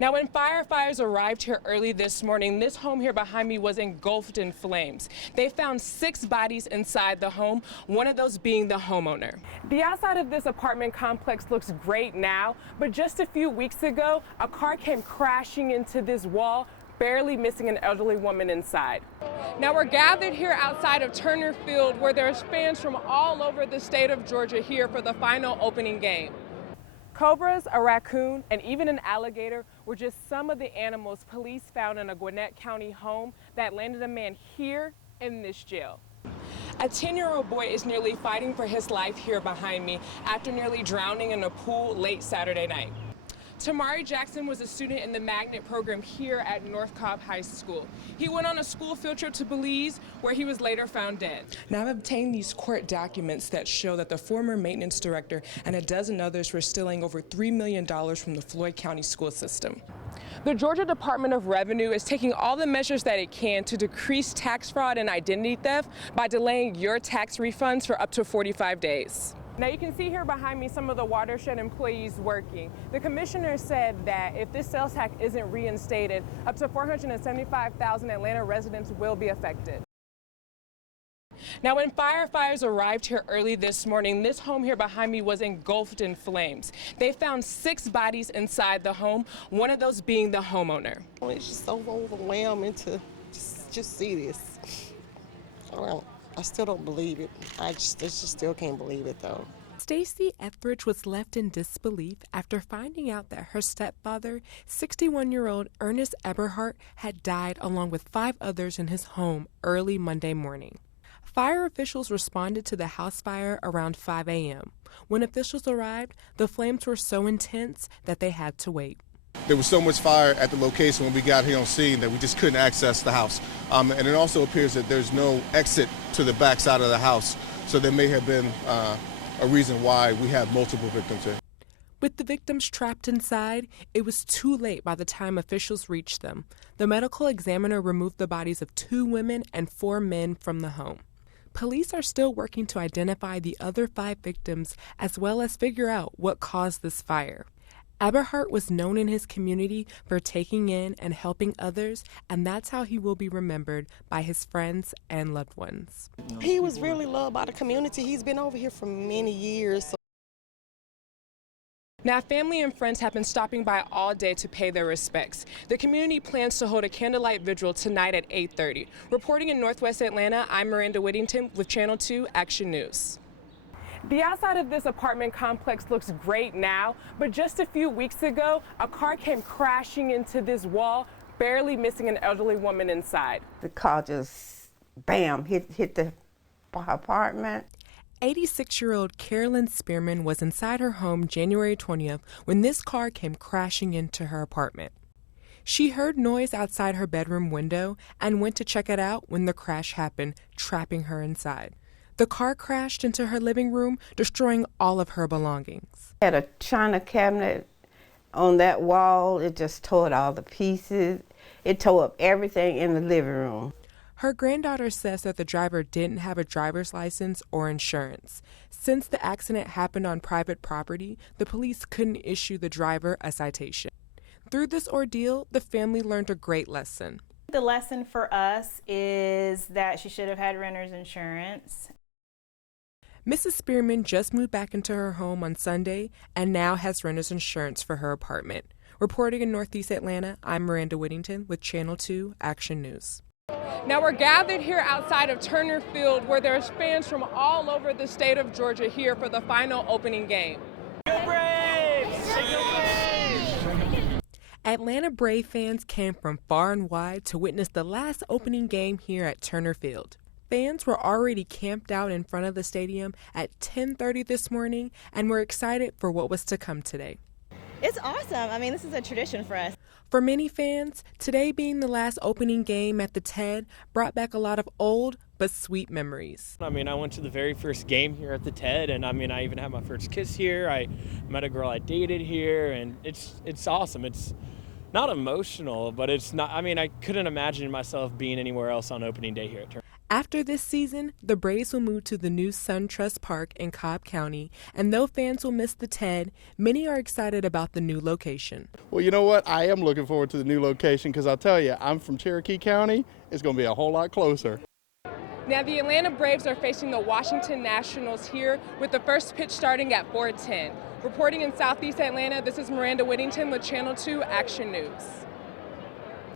Now, when firefighters arrived here early this morning, this home here behind me was engulfed in flames. They found 6 bodies inside the home, one of those being the homeowner. The outside of this apartment complex looks great now, but just a few weeks ago, a car came crashing into this wall, barely missing an elderly woman inside. Now, we're gathered here outside of Turner Field, where there's fans from all over the state of Georgia here for the final opening game. Cobras, a raccoon, and even an alligator were just some of the animals police found in a Gwinnett County home that landed a man here in this jail. A 10-year-old boy is nearly fighting for his life here behind me after nearly drowning in a pool late Saturday night. Tamari Jackson was a student in the magnet program here at North Cobb High School. He went on a school field trip to Belize, where he was later found dead. Now, I've obtained these court documents that show that the former maintenance director and a dozen others were stealing over $3 million from the Floyd County school system. The Georgia Department of Revenue is taking all the measures that it can to decrease tax fraud and identity theft by delaying your tax refunds for up to 45 days. Now, you can see here behind me some of the watershed employees working. The commissioner said that if this sales tax isn't reinstated, up to 475,000 Atlanta residents will be affected. Now, when firefighters arrived here early this morning, this home here behind me was engulfed in flames. They found 6 bodies inside the home, one of those being the homeowner. It's just so overwhelming to just see this. I still don't believe it. I just still can't believe it, though. Stacy Etheridge was left in disbelief after finding out that her stepfather, 61-year-old Ernest Eberhardt, had died along with 5 others in his home early Monday morning. Fire officials responded to the house fire around 5 a.m. When officials arrived, the flames were so intense that they had to wait. There was so much fire at the location when we got here on scene that we just couldn't access the house. And it also appears that there's no exit to the back side of the house, so there may have been a reason why we have multiple victims here. With the victims trapped inside, it was too late by the time officials reached them. The medical examiner removed the bodies of 2 women and 4 men from the home. Police are still working to identify the other 5 victims as well as figure out what caused this fire. Eberhardt was known in his community for taking in and helping others, and that's how he will be remembered by his friends and loved ones. He was really loved by the community. He's been over here for many years. Now, family and friends have been stopping by all day to pay their respects. The community plans to hold a candlelight vigil tonight at 8:30. Reporting in Northwest Atlanta, I'm Maranda Whittington with Channel 2 Action News. The outside of this apartment complex looks great now, but just a few weeks ago, a car came crashing into this wall, barely missing an elderly woman inside. The car just, bam, hit the apartment. 86-year-old Carolyn Spearman was inside her home January 20th when this car came crashing into her apartment. She heard noise outside her bedroom window and went to check it out when the crash happened, trapping her inside. The car crashed into her living room, destroying all of her belongings. Had a china cabinet on that wall. It just tore it all to pieces. It tore up everything in the living room. Her granddaughter says that the driver didn't have a driver's license or insurance. Since the accident happened on private property, the police couldn't issue the driver a citation. Through this ordeal, the family learned a great lesson. The lesson for us is that she should have had renter's insurance. Mrs. Spearman just moved back into her home on Sunday and now has renter's insurance for her apartment. Reporting in Northeast Atlanta, I'm Maranda Whittington with Channel 2 Action News. Now, we're gathered here outside of Turner Field, where there's fans from all over the state of Georgia here for the final opening game. Go Braves! Go Braves! Atlanta Brave fans came from far and wide to witness the last opening game here at Turner Field. Fans were already camped out in front of the stadium at 10:30 this morning and were excited for what was to come today. It's awesome. I mean, this is a tradition for us. For many fans, today being the last opening game at the TED brought back a lot of old but sweet memories. I mean, I went to the very first game here at the TED, and I mean, I even had my first kiss here. I met a girl I dated here, and it's awesome. It's not emotional, but it's not. I mean, I couldn't imagine myself being anywhere else on opening day here at Turner. After this season, the Braves will move to the new SunTrust Park in Cobb County, and though fans will miss the TED, many are excited about the new location. Well, you know what? I am looking forward to the new location because I'll tell you, I'm from Cherokee County. It's going to be a whole lot closer. Now, the Atlanta Braves are facing the Washington Nationals here with the first pitch starting at 4:10. Reporting in Southeast Atlanta, this is Miranda Whittington with Channel 2 Action News.